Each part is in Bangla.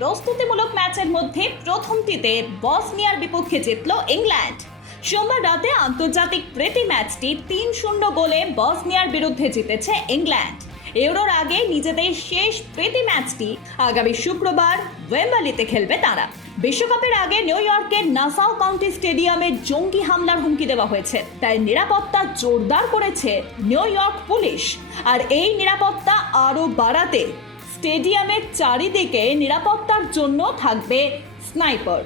প্রস্তুতিমূলক ম্যাচের মধ্যে প্রথমটিতে বসনিয়ার বিপক্ষে জিতল ইংল্যান্ড। সোমবার রাতে আন্তর্জাতিক প্রীতি ম্যাচটি তিন শূন্য গোলে বসনিয়ার বিরুদ্ধে জিতেছে ইংল্যান্ড। ইউরোর আগে নিজেদের শেষ প্রীতি ম্যাচটি আগামী শুক্রবার ওয়েম্বালিতে খেলবে তারা। বিশ্বকাপের আগে নিউ ইয়র্কের নাসাও কাউন্টি স্টেডিয়ামে জঙ্গি হামলার হুমকি দেওয়া হয়েছে। তাই নিরাপত্তা জোরদার করেছে নিউ ইয়র্ক পুলিশ। আর এই নিরাপত্তা আরও বাড়াতে স্টেডিয়ামের চারিদিকে নিরাপত্তার জন্য থাকবে স্নাইপার।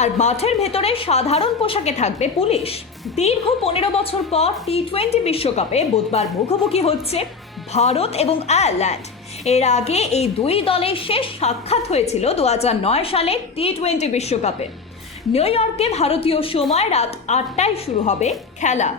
আর মাঠের ভেতরে সাধারণ পোশাকে থাকবে পুলিশ। দীর্ঘ পনেরো বছর পর টি টোয়েন্টি বিশ্বকাপে বুধবার মুখোমুখি হচ্ছে ভারত এবং আয়ারল্যান্ড। এর আগে এই দুই দলের শেষ সাক্ষাৎ হয়েছিল দু নয় সালে টি টোয়েন্টি বিশ্বকাপে। নিউ ইয়র্কে ভারতীয় সময় রাত আটটায় শুরু হবে খেলা।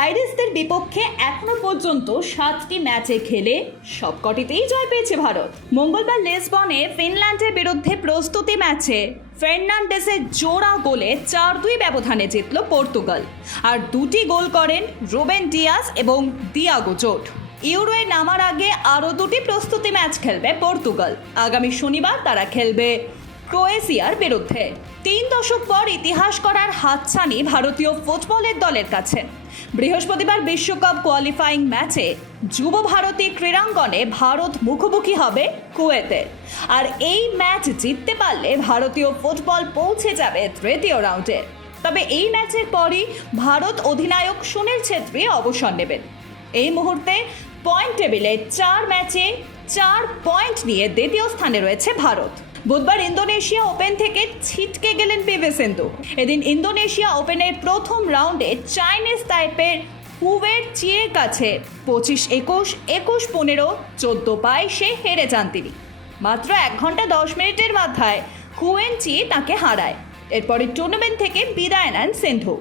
আইরিসদের বিপক্ষে এখনও পর্যন্ত সাতটি ম্যাচে খেলে সবকটিতেই জয় পেয়েছে ভারত। মঙ্গলবার লেসবনে ফিনল্যান্ডের বিরুদ্ধে প্রস্তুতি ম্যাচে ফের্নান্ডেসের জোড়া গোলে চার দুই ব্যবধানে জিতল পর্তুগাল। আর দুটি গোল করেন রোবেন ডিয়াস এবং দিয়াগো জোট। ইউরোয় নামার আগে আরও দুটি প্রস্তুতি ম্যাচ খেলবে পর্তুগাল। আগামী শনিবার তারা খেলবে ক্রোয়েশিয়ার বিরুদ্ধে। তিন দশক পর ইতিহাস করার হাতছানি ভারতীয় ফুটবলের দলের কাছে। বৃহস্পতিবার বিশ্বকাপ কোয়ালিফাইং ম্যাচে যুব ভারতী ক্রীড়াঙ্গনে ভারত মুখোমুখি হবে কুয়েতে। আর এই ম্যাচ জিততে পারলে ভারতীয় ফুটবল পৌঁছে যাবে তৃতীয় রাউন্ডে তবে এই ম্যাচের পরই ভারত অধিনায়ক সুনীল ছেত্রী অবসর নেবেন। এই মুহূর্তে পয়েন্ট টেবিলে চার ম্যাচে চার পয়েন্ট নিয়ে দ্বিতীয় স্থানে রয়েছে ভারত। বুধবার ইন্দোনেশিয়া ওপেন থেকে ছিটকে গেলেন পিভি সিন্ধু। এদিন ইন্দোনেশিয়া ওপেনের প্রথম রাউন্ডে চাইনিজ টাইপের হুবের চিয়ের কাছে পঁচিশ একুশ একুশ পনেরো, চোদ্দ বাইশে হেরে যান তিনি। মাত্র এক ঘণ্টা দশ মিনিটের মাথায় হুয়েন চি তাকে হারায়। এরপরে টুর্নামেন্ট থেকে বিদায় নেন সিন্ধু।